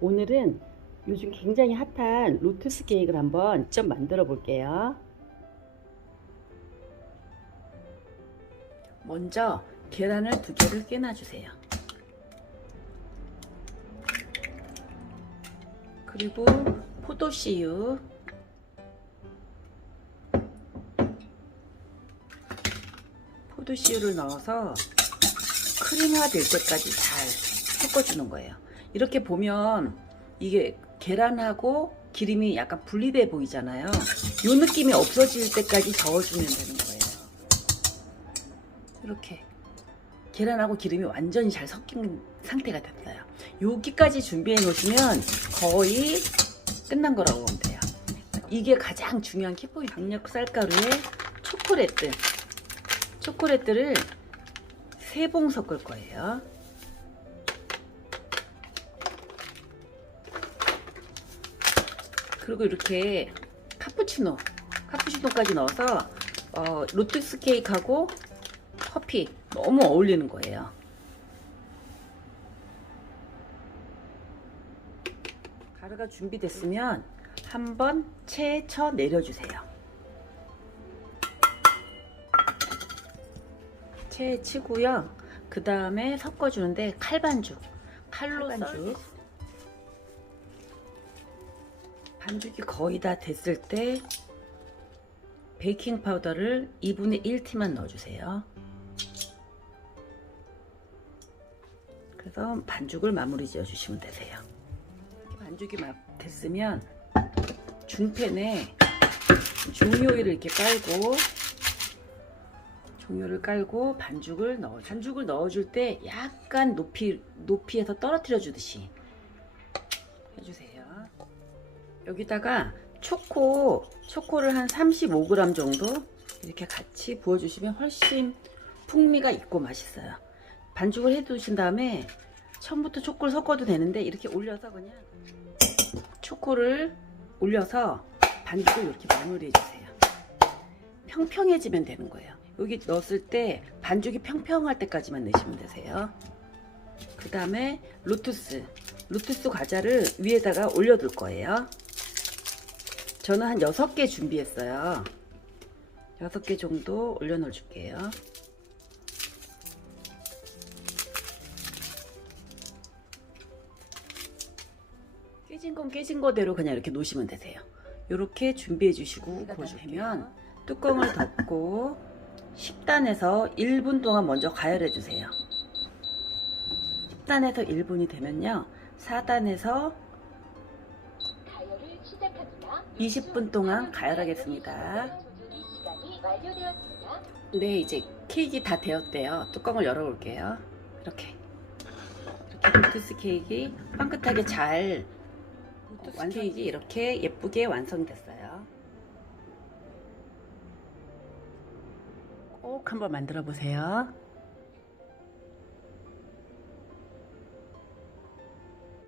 오늘은 요즘 굉장히 핫한 로투스 케이크를 한번 직접 만들어 볼게요. 먼저 계란을 두 개를 깨놔 주세요. 그리고 포도씨유 포도씨유를 넣어서 크림화 될 때까지 잘 섞어주는 거예요. 이렇게 보면 이게 계란하고 기름이 약간 분리돼 보이잖아요. 이 느낌이 없어질 때까지 저어주면 되는 거예요. 이렇게 계란하고 기름이 완전히 잘 섞인 상태가 됐어요. 여기까지 준비해 놓으시면 거의 끝난 거라고 보면 돼요. 이게 가장 중요한 키포인트. 강력 쌀가루에 초콜릿들. 초콜릿들을 세 봉 섞을 거예요. 그리고 이렇게 카푸치노, 카푸치노까지 넣어서 어, 로투스 케이크하고 커피 너무 어울리는 거예요. 가루가 준비됐으면 한번 채쳐 내려주세요. 채 치고요. 그 다음에 섞어주는데 칼반죽, 칼로 반 반죽이 거의 다 됐을 때 베이킹 파우더를 2분의 1티만 넣어주세요. 그래서 반죽을 마무리 지어주시면 되세요. 반죽이 막 됐으면 중팬에 종료를 이렇게 깔고 종료를 깔고 반죽을 넣어 반죽을 넣어줄 때 약간 높이 높이에서 떨어뜨려 주듯이 해주세요. 여기다가 초코 초코를 한 35g 정도 이렇게 같이 부어주시면 훨씬 풍미가 있고 맛있어요. 반죽을 해두신 다음에 처음부터 초코를 섞어도 되는데 이렇게 올려서 그냥 초코를 올려서 반죽을 이렇게 마무리해 주세요. 평평해지면 되는 거예요. 여기 넣었을 때 반죽이 평평할 때까지만 내시면 되세요. 그 다음에 로투스 로투스 과자를 위에다가 올려둘 거예요. 저는 한 6개 준비했어요. 6개 정도 올려놓을 줄게요. 깨진 건 깨진 거대로 그냥 이렇게 놓으시면 되세요. 이렇게 준비해 주시고 보시면 뚜껑을 덮고 10단에서 1분 동안 먼저 가열해 주세요. 10단에서 1분이 되면요. 4단에서 20분 동안 가열하겠습니다. 네, 이제 케이크 다 되었대요. 뚜껑을 열어볼게요. 이렇게. 이렇게 로투스 케이크 빵긋하게 잘 완성이 이렇게 예쁘게 완성됐어요. 꼭 한번 만들어 보세요.